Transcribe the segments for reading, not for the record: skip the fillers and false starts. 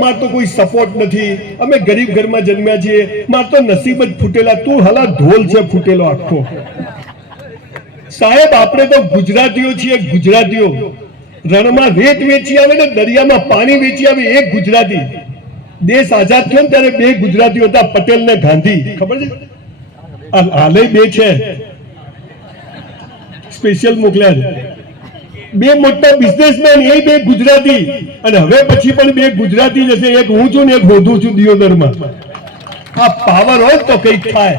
मार तो कोई सपोर्ट नहीं, अमे गरीब घर में जन्म्या छे, मार तो नसीब ज फूटेला, तू हला ढोल छे फूटेलो आखो। साहेब आपणे तो गुजरातीओ छीए, गुजरातीओ रण में रेत वेची आवे ने दरिया में पानी वेची आवे, एक गुजराती। देश आजाद थयो त्यारे बे गुजराती हता, पटेल ने गांधी, खबर छे? हाले बे छे स्पेशल मोकल्या छे, बे मोटा बिजनेसमेन, ये बे गुजराती, અને હવે પછી પણ બે ગુજરાતી જશે, એક હું છું ને એક હોધું છું દિયોદરમાં। આ પાવર હોય તો કંઈક થાય।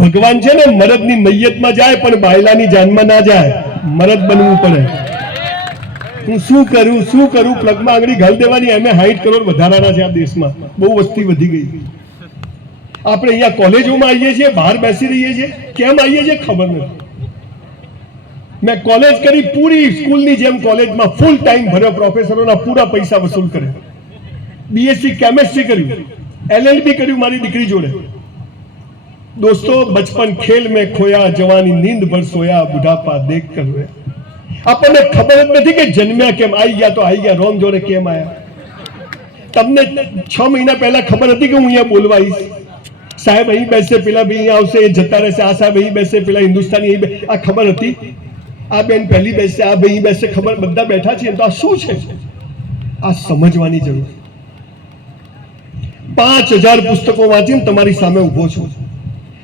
ભગવાન છે ને મરદની મૈયતમાં જાય પણ બાયલાની જાનમાં ના જાય, મરદ બનવું પડે। હું શું કરું પ્લગમાં આંગળી ઘાલ દેવાની, એમે 60 કરોડ વધારાના છે આ દેશમાં, બહુ વસ્તી વધી ગઈ। આપણે અહીંયા કોલેજોમાં આવીએ છીએ, બહાર બેસી રહીએ છીએ, કેમ આવીએ છીએ ખબર નથી। मैं कॉलेज करी, पूरी स्कूल नी जेम कॉलेज में फुल टाइम भरे, प्रोफेसरों ना पूरा पैसा वसूल करे। बीएससी केमिस्ट्री करी, एलएलबी करी मारी दीकरी जोड़े। दोस्तों बचपन खेल में खोया, जवानी नींद भर सोया, बुढ़ापा देख कर रोया। अपने खबर नहीं कि जन्म्या केम, आई गया तो आई गया, रोम जोड़े केम आया। तमने 6 महीना पहला खबर थी कि हूँ अहीं बोलवा आवीश, साहेब अहीं बेसे, पेला भी अहीं आवशे, जता रहेशे, आ साहेब अहीं बेसे, पेला हिंदुस्तानी अहीं, आ खबर थी। आ बेन पहली बेसे, आ भाई बेसे, खबर बधा बैठा छे तो आ शुं छे, आ समझवानी जरूर। 5000 पुस्तकों वांचीने तमारी सामे ऊभो छुं।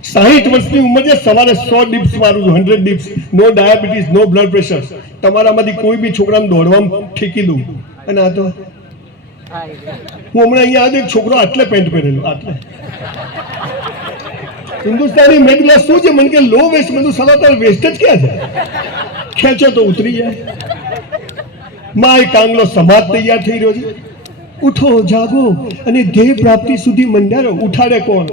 60 वर्षनी उंमर छे, सवारे 100 डिप्स मारू छुं, 100 dips, no diabetes, no blood pressure. तमारामांथी कोई बी छोकराने दौड़वामां ठेकी दूं, अने आ तो हूँ हमणां अहींया आज एक छोकरो आटले पेન્ટ पहेरेलो, आटले हिंदुस्तानी मेडला शू है, मन के लो वेस्ट में तो सला तार वेस्टेज क्या है, खेचो तो उतरी जाए। माय कांगलो समाज तैयार थई रह्यो छे, उठो जागो अने ध्येय प्राप्ति सुधी मंड्या रहो। उठाड़े कोण,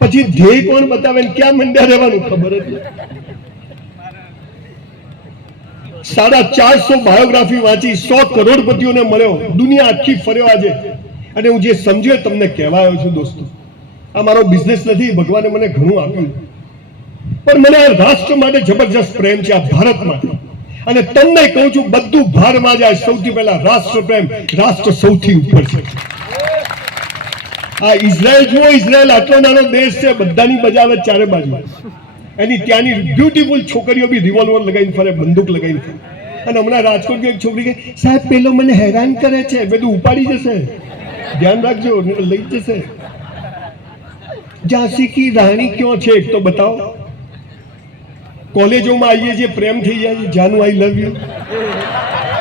पछी ध्येय कोण बतावे ने क्या मंड्या रहेवानुं खबर ज नहीं। 450 बायोग्राफी वांची, 100 करोड़पतिओने मळ्यो, दुनिया आखी फर्यो आजे, अने हुं जे समज्यो तमने कहेवा आव्यो छुं। दोस्तों आ मारो बिजनेस नहीं, भगवाने मने घणुं आप्युं, पण मने आ राष्ट्र माटे जबरदस्त प्रेम छे, आ भारत माटे। अने तमने कहूं छुं बधुं भारमां जाय, सौथी पहेला राष्ट्र प्रेम, राष्ट्र सौथी उपर छे। आ इजरायल जुओ, इजरायल आटलो नानो देश छे, बधानी बजावे चारे बाजू, एनी त्यानी ब्यूटीफुल छोकरीओ बी रिवोल्वर लगाईने फरे, बंदूक लगाईने फरे। अने हमणां રાજકોટની एक छोकरी कहे, साहेब पेलो मने हैरान करे छे, बेदुं उपाड़ी जशे, ध्यान राखजो, लई जशे। झांसी की रानी क्यों छे एक तो बताओ। कॉलेजों में आइए जे प्रेम थी जाए, जानू आई लव यू।